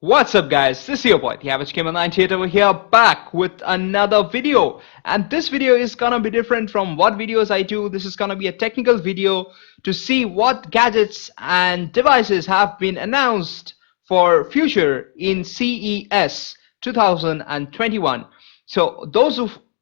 What's up guys, this is your boy, the Average Gamer 98 over here, back with another video. And this video is gonna be different from what videos I do. This is gonna be a technical video to see what gadgets and devices have been announced for future in CES 2021. So those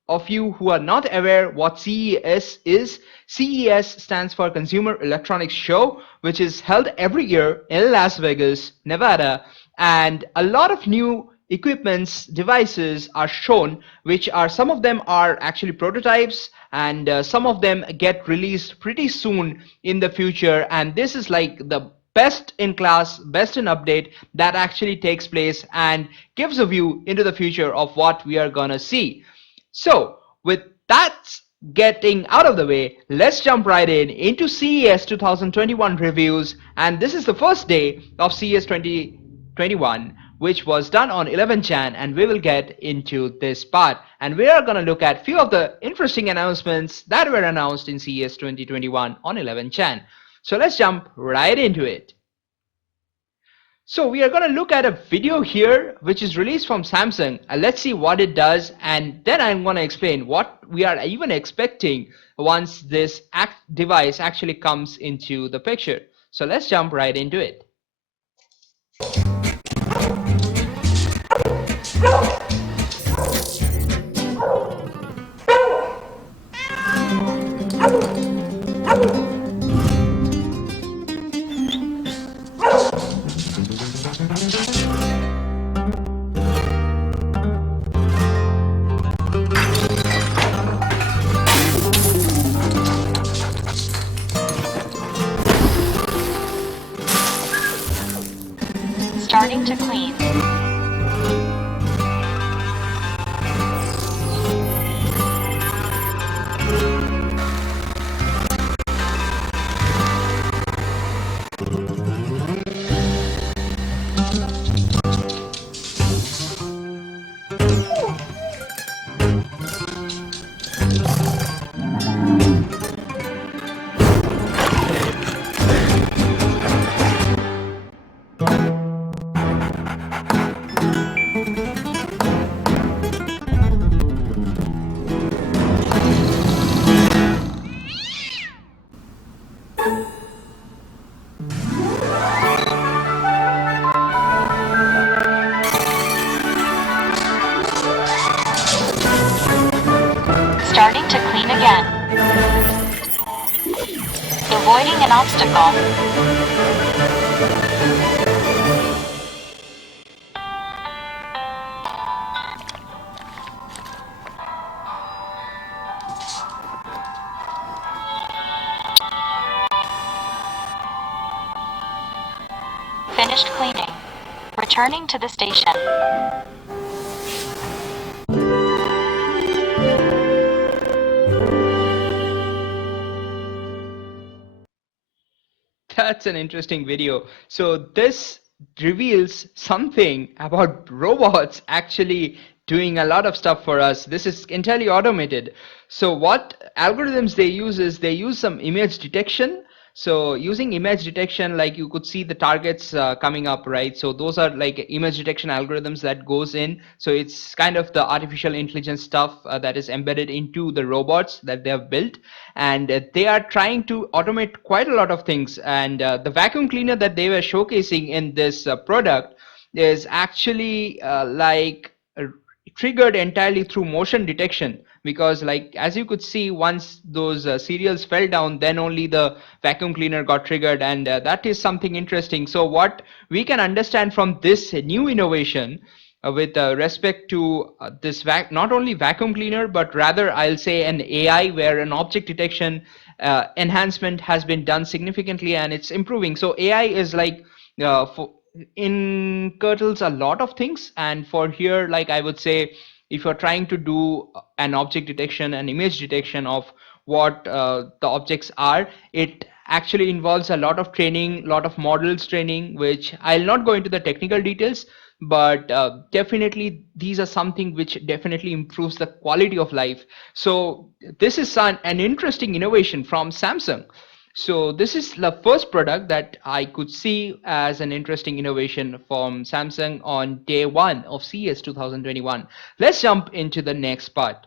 of you who are not aware what CES is, CES stands for Consumer Electronics Show, which is held every year in Las Vegas, Nevada, and a lot of new equipments, devices are shown, which are, some of them are actually prototypes, and some of them get released pretty soon in the future. And this is like the best in class, best in update that actually takes place and gives a view into the future of what we are gonna see. So with that getting out of the way, let's jump right into CES 2021 reviews. And this is the first day of CES 2021, which was done on 11 Jan, and we will get into this part. And we are going to look at few of the interesting announcements that were announced in CES 2021 on 11 Jan. So let's jump right into it. So we are going to look at a video here which is released from Samsung, and let's see what it does, and then I'm going to explain what we are even expecting once this device actually comes into the picture. So let's jump right into it. Starting to clean. Starting to clean again. Avoiding an obstacle. Finished cleaning. Returning to the station. That's an interesting video. So this reveals something about robots actually doing a lot of stuff for us. This is entirely automated. So what algorithms they use is they use some image detection. So using image detection, like you could see the targets coming up, right? So those are like image detection algorithms that goes in. So it's kind of the artificial intelligence stuff that is embedded into the robots that they have built, and they are trying to automate quite a lot of things. And the vacuum cleaner that they were showcasing in this product is actually triggered entirely through motion detection, because like as you could see, once those cereals fell down, then only the vacuum cleaner got triggered, and that is something interesting. So what we can understand from this new innovation with respect to this not only vacuum cleaner, but rather I'll say an AI, where an object detection enhancement has been done significantly, and it's improving. So AI is like curtails a lot of things, and for here, like I would say, if you're trying to do an object detection, an image detection of what the objects are, it actually involves a lot of training, a lot of models training, which I'll not go into the technical details, but definitely these are something which definitely improves the quality of life. So this is an interesting innovation from Samsung. So this is the first product that I could see as an interesting innovation from Samsung on day one of CES 2021. Let's jump into the next part.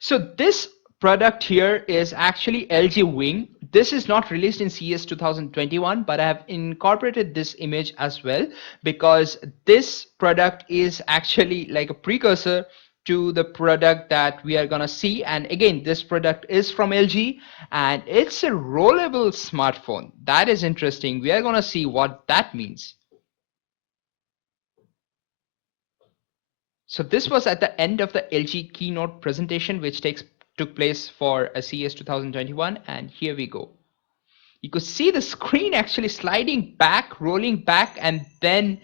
So this product here is actually LG Wing. This is not released in CES 2021, but I have incorporated this image as well because this product is actually like a precursor to the product that we are gonna see. And again, this product is from LG and it's a rollable smartphone. That is interesting. We are gonna see what that means. So this was at the end of the LG keynote presentation, which took place for a CES 2021, and here we go. You could see the screen actually sliding back, rolling back, and then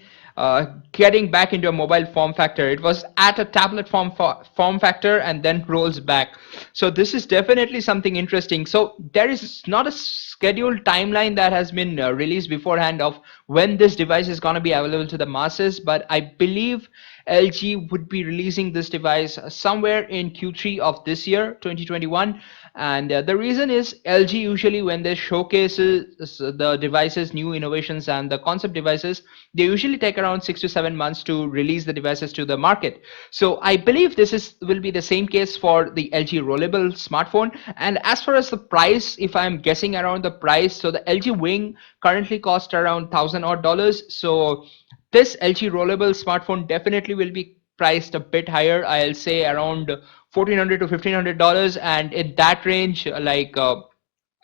getting back into a mobile form factor. It was at a tablet form factor and then rolls back. So this is definitely something interesting. So there is not a scheduled timeline that has been released beforehand of when this device is going to be available to the masses, but I believe LG would be releasing this device somewhere in Q3 of this year, 2021. And the reason is LG usually when they showcases the devices, new innovations and the concept devices, they usually take around 6 to 7 months to release the devices to the market. So I believe this will be the same case for the LG rollable smartphone. And as far as the price, if I'm guessing around the price, so the LG Wing currently costs around $1,000 odd. So this LG rollable smartphone definitely will be priced a bit higher. I'll say around $1,400 to $1,500, and in that range,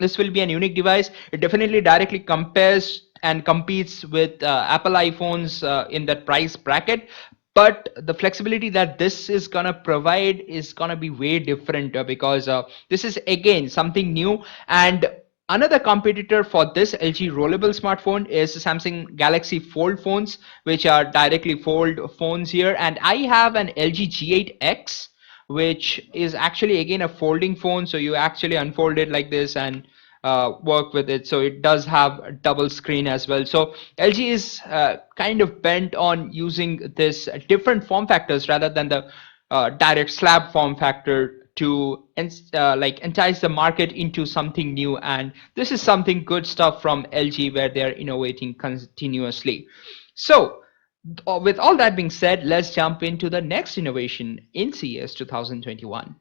this will be an unique device. It definitely directly compares and competes with Apple iPhones in that price bracket. But the flexibility that this is gonna provide is gonna be way different because this is again something new. And another competitor for this LG rollable smartphone is Samsung Galaxy Fold phones, which are directly fold phones here. And I have an LG G8X, which is actually again a folding phone. So you actually unfold it like this and work with it. So it does have a double screen as well. So LG is kind of bent on using this different form factors rather than the direct slab form factor to like entice the market into something new. And this is something good stuff from LG where they're innovating continuously. So with all that being said, let's jump into the next innovation in CES 2021.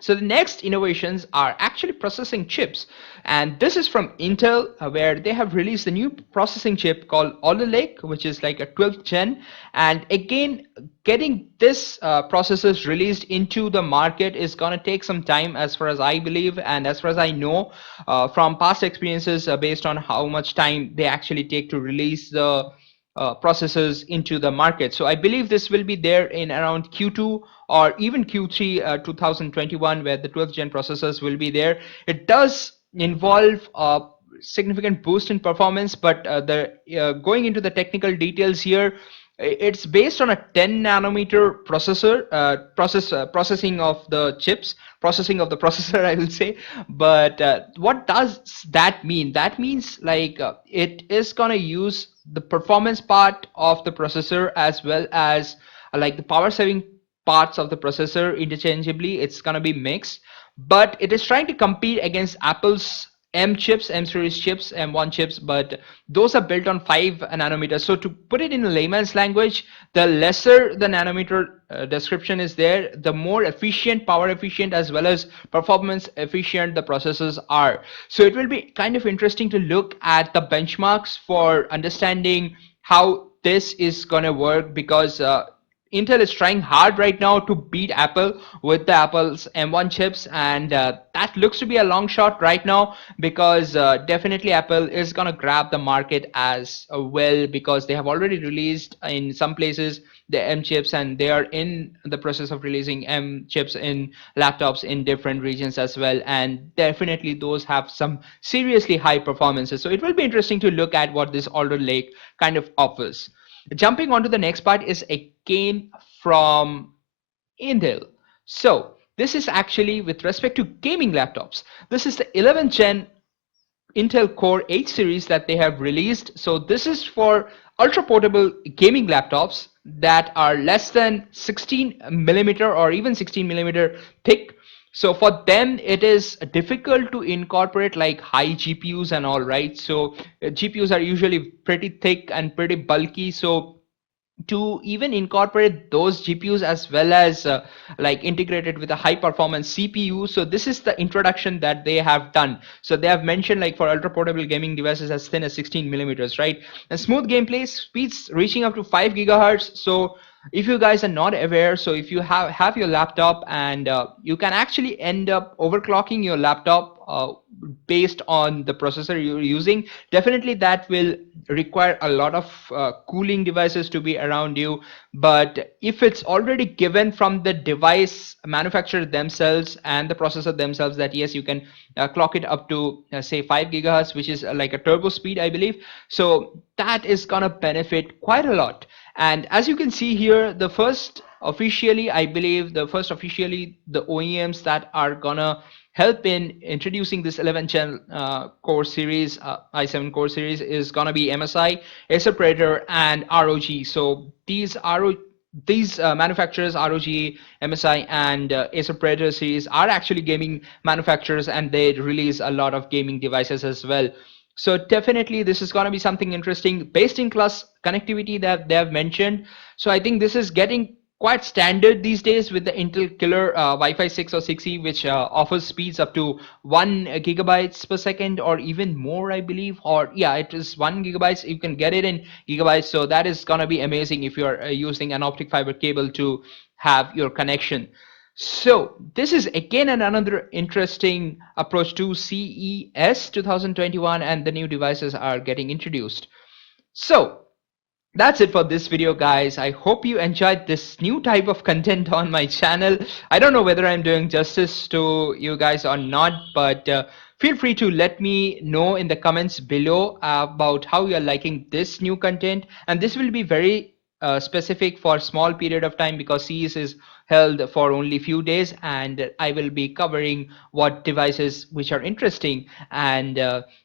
So the next innovations are actually processing chips, and this is from Intel, where they have released a new processing chip called Alder Lake, which is like a 12th gen. And again, getting this processors released into the market is gonna take some time, as far as I believe, and as far as I know from past experiences, based on how much time they actually take to release the processors into the market. So I believe this will be there in around Q2 or even Q3 2021, where the 12th gen processors will be there. It does involve a significant boost in performance, but the going into the technical details here, it's based on a 10 nanometer processor processing of the chips, processing of the processor, I will say. But what does that mean? That means like it is gonna use the performance part of the processor as well as like the power saving parts of the processor interchangeably. It's gonna be mixed, but it is trying to compete against Apple's M chips, M series chips, M1 chips, but those are built on 5 nanometers. So to put it in layman's language, the lesser the nanometer description is there, the more efficient, power efficient, as well as performance efficient the processors are. So it will be kind of interesting to look at the benchmarks for understanding how this is going to work, because Intel is trying hard right now to beat Apple with the Apple's M1 chips, and that looks to be a long shot right now, because definitely Apple is gonna grab the market as well, because they have already released in some places the M chips, and they are in the process of releasing M chips in laptops in different regions as well, and definitely those have some seriously high performances. So it will be interesting to look at what this Alder Lake kind of offers. Jumping on to the next part is again from Intel. So this is actually with respect to gaming laptops. This is the 11th gen Intel Core 8 series that they have released. So this is for ultra portable gaming laptops that are less than 16 millimeter or even 16 millimeter thick, So for them, it is difficult to incorporate like high GPUs and all, right? So GPUs are usually pretty thick and pretty bulky. So to even incorporate those GPUs as well as like integrated with a high performance CPU. So this is the introduction that they have done. So they have mentioned like for ultra portable gaming devices as thin as 16 millimeters, right? And smooth gameplay speeds reaching up to 5 gigahertz. So if you guys are not aware, so if you have your laptop and you can actually end up overclocking your laptop based on the processor you're using, definitely that will require a lot of cooling devices to be around you. But if it's already given from the device manufacturer themselves and the processor themselves that yes, you can clock it up to say 5 gigahertz, which is like a turbo speed, I believe. So that is gonna benefit quite a lot. And as you can see here, the first officially, I believe the first officially the OEMs that are gonna help in introducing this 11 gen core series, i7 core series, is gonna be MSI, Acer Predator, and ROG. So these manufacturers, ROG, MSI, and Acer Predator series are actually gaming manufacturers, and they release a lot of gaming devices as well. So definitely this is going to be something interesting. Based in class connectivity that they have mentioned. So I think this is getting quite standard these days with the Intel Killer Wi-Fi 6 or 6E, which offers speeds up to 1 gigabytes per second or even more, I believe. Or yeah, it is 1 gigabytes. You can get it in gigabytes. So that is going to be amazing if you're using an optic fiber cable to have your connection. So this is again another interesting approach to CES 2021, and the new devices are getting introduced. So that's it for this video, guys. I hope you enjoyed this new type of content on my channel. I don't know whether I'm doing justice to you guys or not, but feel free to let me know in the comments below about how you're liking this new content. And this will be very specific for a small period of time because CES is held for only few days, and I will be covering what devices which are interesting. And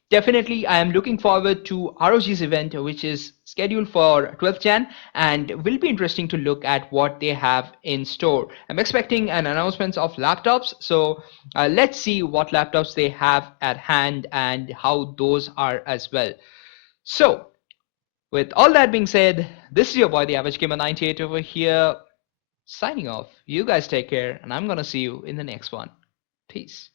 definitely I am looking forward to ROG's event, which is scheduled for 12th Jan, and will be interesting to look at what they have in store. I'm expecting an announcement of laptops, so let's see what laptops they have at hand and how those are as well. So with all that being said, this is your boy the Average Gamer 98 over here, signing off. You guys take care, and I'm gonna see you in the next one. Peace.